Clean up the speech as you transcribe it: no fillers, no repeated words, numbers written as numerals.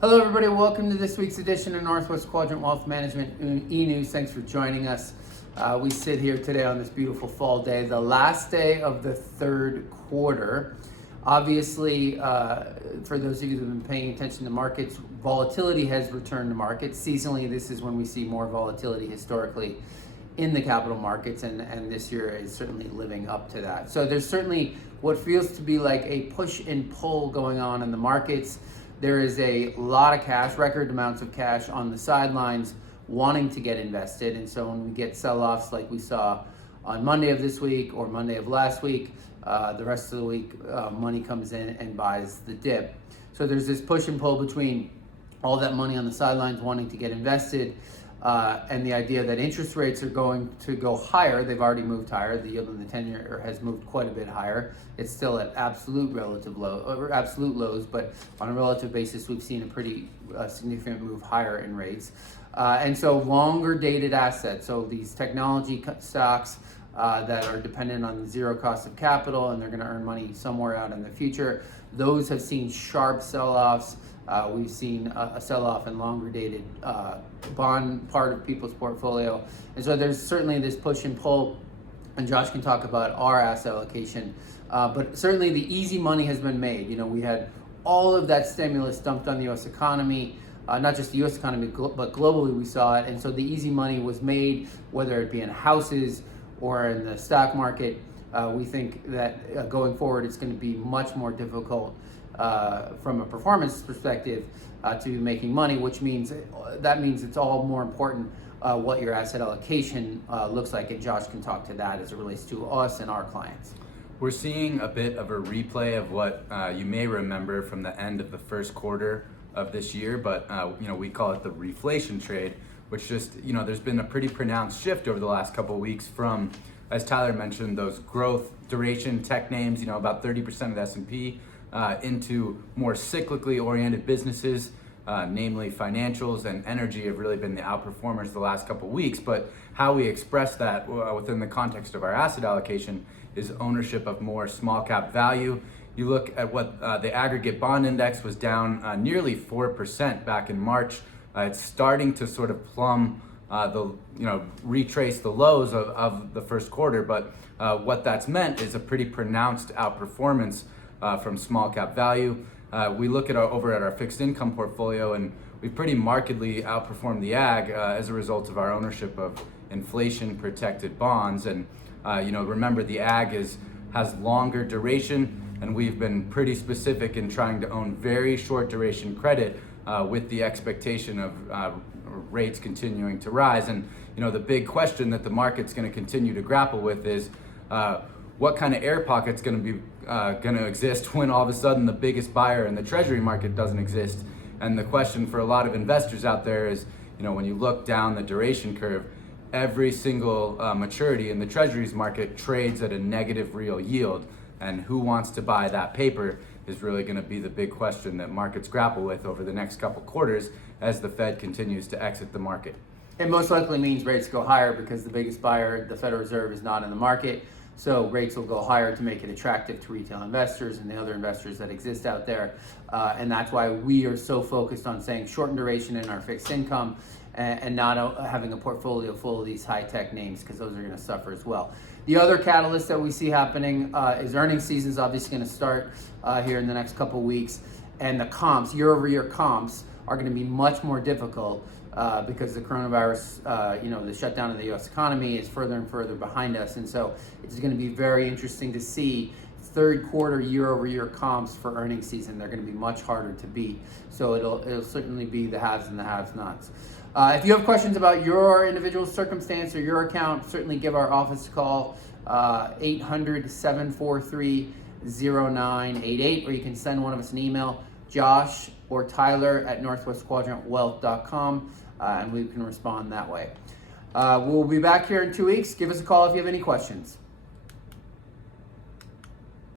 Hello, everybody. Welcome to this week's edition of Northwest Quadrant Wealth Management E-News. Thanks for joining us. We sit here today on this beautiful fall day, the last day of the third quarter. Obviously, for those of you that have been paying attention to markets, volatility has returned to markets. Seasonally, this is when we see more volatility historically in the capital markets, and this year is certainly living up to that. So there's certainly what feels to be like a push and pull going on in the markets. There is a lot of cash, record amounts of cash on the sidelines wanting to get invested. And so when we get sell-offs like we saw on Monday of this week or Monday of last week, the rest of the week, money comes in and buys the dip. So there's this push and pull between all that money on the sidelines wanting to get invested and the idea that interest rates are going to go higher. They've already moved higher. The yield on the 10-year has moved quite a bit higher. It's still at absolute lows, but on a relative basis, we've seen a pretty significant move higher in rates. And so longer dated assets, so these technology stocks that are dependent on the zero cost of capital and they're going to earn money somewhere out in the future, those have seen sharp sell-offs. We've seen a sell-off in longer dated bond part of people's portfolio. And so there's certainly this push and pull, and Josh can talk about our asset allocation. But certainly the easy money has been made. You know, we had all of that stimulus dumped on the U.S. economy, not just the U.S. economy, but globally we saw it. And so the easy money was made, whether it be in houses or in the stock market. We think that going forward, it's going to be much more difficult from a performance perspective to be making money, which means it's all more important what your asset allocation looks like, and Josh can talk to that as it relates to us and our clients. We're seeing a bit of a replay of what you may remember from the end of the first quarter of this year, but we call it the reflation trade, which just, there's been a pretty pronounced shift over the last couple of weeks from, as Tyler mentioned, those growth duration tech names, about 30% of the S&P, into more cyclically oriented businesses, namely financials and energy have really been the outperformers the last couple of weeks. But how we express that within the context of our asset allocation is ownership of more small cap value. You look at what the aggregate bond index was down nearly 4% back in March. It's starting to sort of plumb retrace the lows of the first quarter, but what that's meant is a pretty pronounced outperformance from small cap value. We look at over at our fixed income portfolio, and we've pretty markedly outperformed the ag as a result of our ownership of inflation protected bonds. And remember, the ag has longer duration, and we've been pretty specific in trying to own very short duration credit with the expectation of rates continuing to rise. And the big question that the market's going to continue to grapple with is what kind of air pocket's going to exist when all of a sudden the biggest buyer in the treasury market doesn't exist. And the question for a lot of investors out there is, when you look down the duration curve, every single maturity in the treasuries market trades at a negative real yield, and who wants to buy that paper is really going to be the big question that markets grapple with over the next couple quarters as the Fed continues to exit the market. It most likely means rates go higher because the biggest buyer, the Federal Reserve, is not in the market. So rates will go higher to make it attractive to retail investors and the other investors that exist out there. And that's why we are so focused on saying short duration in our fixed income and not having a portfolio full of these high-tech names, because those are going to suffer as well. The other catalyst that we see happening is earnings season is obviously going to start here in the next couple weeks. And the comps, year-over-year comps, are going to be much more difficult because the coronavirus, the shutdown of the U.S. economy is further and further behind us. And so it's going to be very interesting to see third quarter year-over-year comps for earnings season. They're going to be much harder to beat. So it'll certainly be the haves and the have-nots. If you have questions about your individual circumstance or your account, certainly give our office a call, 800-743-0988, or you can send one of us an email, Josh or Tyler at northwestquadrantwealth.com, and we can respond that way. We'll be back here in 2 weeks. Give us a call if you have any questions.